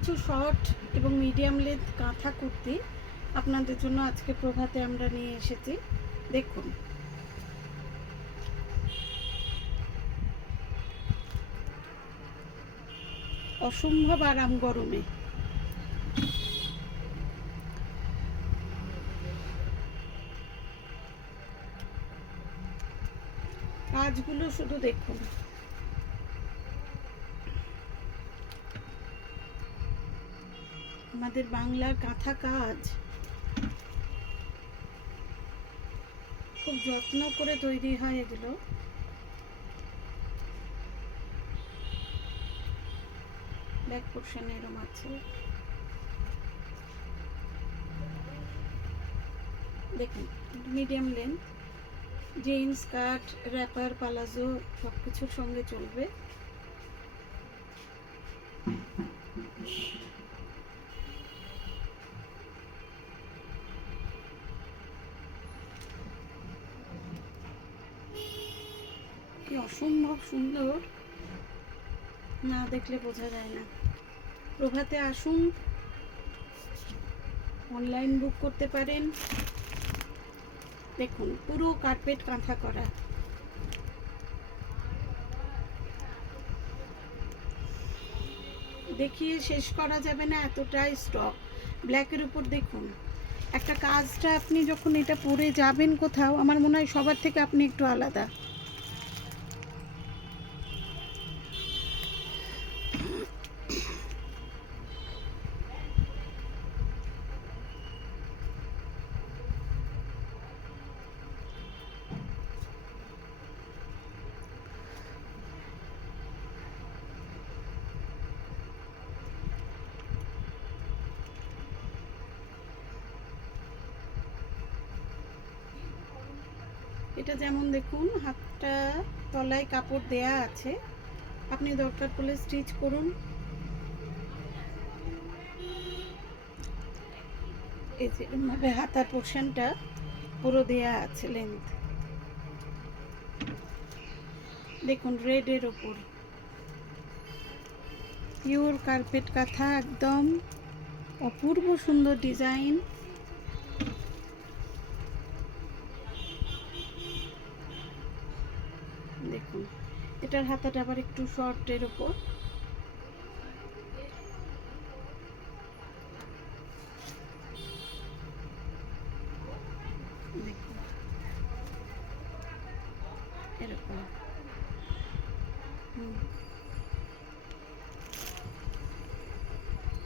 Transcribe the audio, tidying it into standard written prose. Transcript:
কিছু শর্ট এবং medium length কাঁথা কুর্তি আপনাদের জন্য আজকে প্রভাতে আমরা নিয়ে এসেছি। দেখুন, অসম্ভব আরাম গরমে। কাজগুলো শুধু দেখুন, আমাদের বাংলার কাঁথা কাজ খুব যত্ন করে তৈরি হয় এগুলো। ব্যাক পোর্শন এরকম আছে, দেখুন medium length, jeans, skirt, wrapper, palazzo সব কিছুর সঙ্গে চলবে। কি অসম্ভব সুন্দর, না দেখলে বোঝা যায় না। প্রভাতে আসুন, অনলাইন বুক করতে পারেন। দেখুন পুরো কার্পেট কাঁথা করা, দেখিয়ে শেষ করা যাবে না, এতটাই স্টক। ব্ল্যাকের উপর দেখুন, একটা কাজটা আপনি যখন এটা পরে যাবেন কোথাও, আমার মনে হয় সবার থেকে আপনি একটু আলাদা। এটা যেমন দেখুন, হাতটা তলায় কাপড় দেয়া আছে, আপনি দরকার পড়লে স্টিচ করুন। এই যে এরকমভাবে হাতার পোর্শনটা পুরো দেয়া আছে লেন্থ। দেখুন রেডের ওপর পিওর কার্পেট কাঁথা, একদম অপূর্ব সুন্দর ডিজাইন। দেখুন এটার হাতাটা আবার একটু শর্টের ওপর।